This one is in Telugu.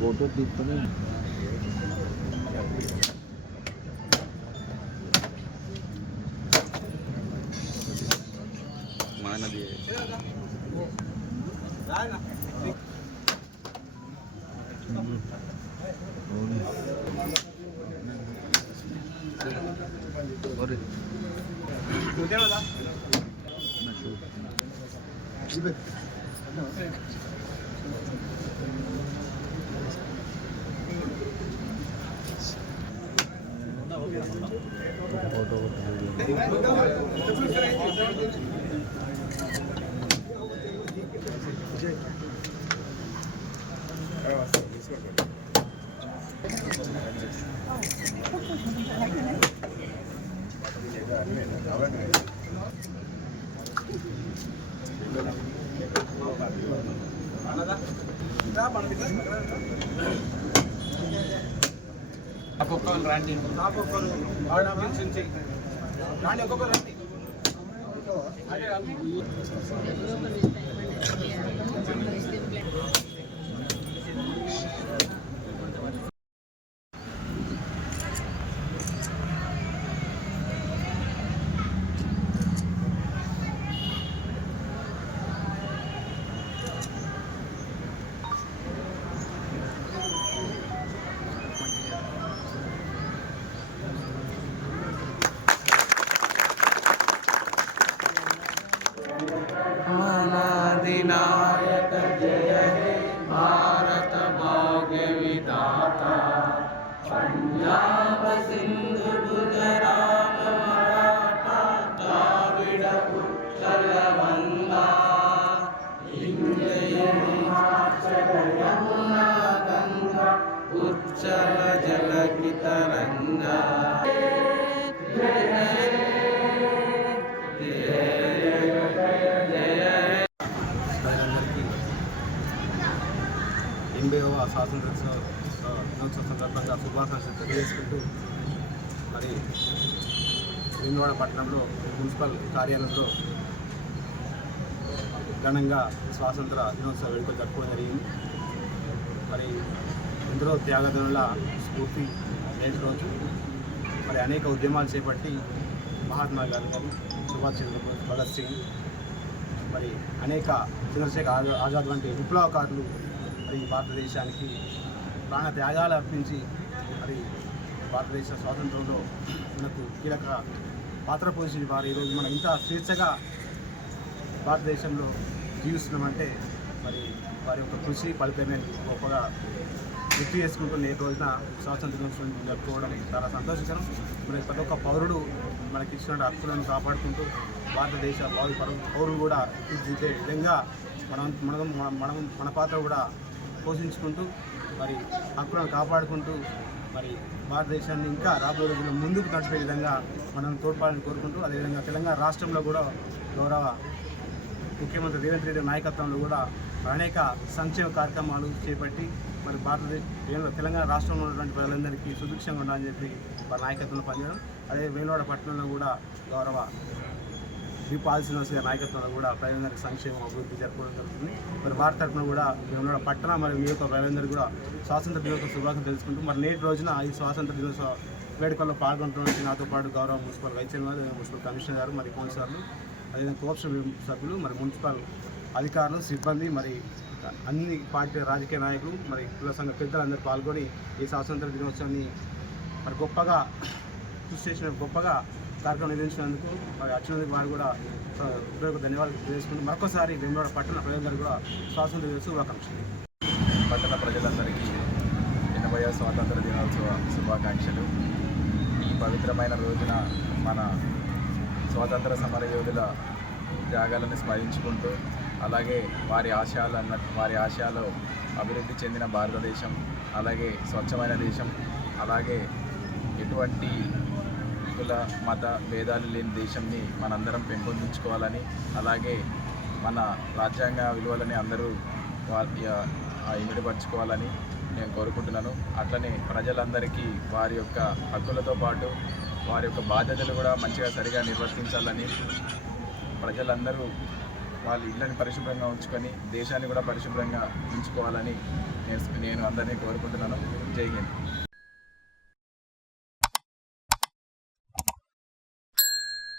फोटो తీసుకొని మానది రానా और उद्या वाला इबे फोटो ఒక్కొక్కరు రండి ఒక్కొక్కరు ఆర్డర్ రాండి ఒక్కొక్కరు రండి नायक जय हे भारत भाग्य विधाता पंजाब सिंध गुजरात मराठा द्राविड उत्कल गंगा हिंद हिमाचल यमुना गंगा उच्चल जल की तरंगा స్వాతంత్ర దినోత్సవ సందర్భంగా శుభాకాంక్షలు తెలియజేసుకుంటూ మరి వేములవాడ పట్టణంలో మున్సిపల్ కార్యాలయంలో ఘనంగా స్వాతంత్ర దినోత్సవ వేడుకలు జరుపుకోవడం జరిగింది. మరి ఎందరో త్యాగదనుల స్ఫూర్తి నేటి రోజు మరి అనేక ఉద్యమాలు చేపట్టి మహాత్మా గాంధీ గారు, సుభాష్ చంద్రబోస్, భగత్ సింగ్, మరి అనేక చంద్రశేఖర్ ఆజాద్ వంటి విప్లవకారులు మరి భారతదేశానికి ప్రాణ త్యాగాలు అర్పించి మరి భారతదేశ స్వాతంత్రంలో మనకు కీలక పాత్ర పోషించి వారు ఈరోజు మనం ఇంత స్వేచ్ఛగా భారతదేశంలో జీవిస్తున్నామంటే మరి వారి యొక్క కృషి ఫలితమే గొప్పగా గుర్తు చేసుకుంటూ నేటి రోజున స్వాతంత్ర దినోత్సవం జరుపుకోవడం చాలా సంతోషకరం. మరి ప్రతి ఒక్క పౌరుడు మనకి ఇచ్చిన హక్కులను కాపాడుకుంటూ భారతదేశ పౌరులు కూడా తీర్చిదిద్దే విధంగా మన పాత్ర కూడా పోషించుకుంటూ మరి హక్కులను కాపాడుకుంటూ మరి భారతదేశాన్ని ఇంకా రాబోయే రోజుల్లో ముందుకు నడిపే విధంగా మనం తోడ్పాలని కోరుకుంటూ అదేవిధంగా తెలంగాణ రాష్ట్రంలో కూడా గౌరవ ముఖ్యమంత్రి రేవంత్ రెడ్డి నాయకత్వంలో కూడా అనేక సంక్షేమ కార్యక్రమాలు చేపట్టి మరి తెలంగాణ రాష్ట్రంలో ఉన్నటువంటి ప్రజలందరికీ సుభిక్షంగా ఉండాలని చెప్పి వారి నాయకత్వంలో పనిచేయడం. అదే వేములవాడ పట్టణంలో కూడా గౌరవ దీపాల్ శ్రీనివాస్ గారి నాయకత్వంలో కూడా ప్రజలందరికీ సంక్షేమం అభివృద్ధి జరుపుకోవడం జరుగుతుంది. మరి వారి తరఫున కూడా వేములవాడ పట్టణ మరియు నియోజక ప్రజలందరూ కూడా స్వాతంత్ర దినోత్సవ శుభాకాంక్షలు తెలుసుకుంటూ మరి నేటి రోజున ఈ స్వాతంత్ర దినోత్సవ వేడుకల్లో పాల్గొనడానికి నాతో పాటు గౌరవ municipal vice chairman, municipal commissioner గారు, మరి కౌన్సిలర్లు, అదేవిధంగా కోఆప్షన్ సభ్యులు, మరి మున్సిపల్ అధికారులు, సిబ్బంది, మరి అన్ని పార్టీ రాజకీయ నాయకులు, మరి కుల సంఘ పెద్దలందరూ పాల్గొని ఈ స్వాతంత్ర దినోత్సవాన్ని మరి గొప్పగా కృషి చేసిన గొప్పగా కార్యక్రమం నిర్వహించినందుకు మరి వచ్చినందుకు వారు కూడా ధన్యవాదాలు తెలియజేసుకుంటూ మరొకసారి వేములవాడ పట్టణ ప్రజలందరూ కూడా స్వాతంత్ర దినోత్సవ శుభాకాంక్షలు. పట్టణ ప్రజలందరికీ 80వ స్వాతంత్ర దినోత్సవ శుభాకాంక్షలు. ఈ పవిత్రమైన రోజున మన స్వాతంత్ర సమరయోధుల త్యాగాలను స్మరించుకుంటూ అలాగే వారి ఆశయాలు అభివృద్ధి చెందిన భారతదేశం, అలాగే స్వచ్ఛమైన దేశం, అలాగే ఎటువంటి కుల మత భేదాలు లేని దేశంని మనందరం పెంపొందించుకోవాలని, అలాగే మన రాజ్యాంగ విలువలని అందరూ ఇమిడిపరచుకోవాలని నేను కోరుకుంటున్నాను. అట్లనే ప్రజలందరికీ వారి యొక్క హక్కులతో పాటు వారి యొక్క బాధ్యతలు కూడా మంచిగా సరిగా నిర్వర్తించాలని, ప్రజలందరూ వాళ్ళ ఇళ్ళని పరిశుభ్రంగా ఉంచుకొని దేశాన్ని కూడా పరిశుభ్రంగా ఉంచుకోవాలని నేను అందరినీ కోరుకుంటున్నాను. జై హింద్.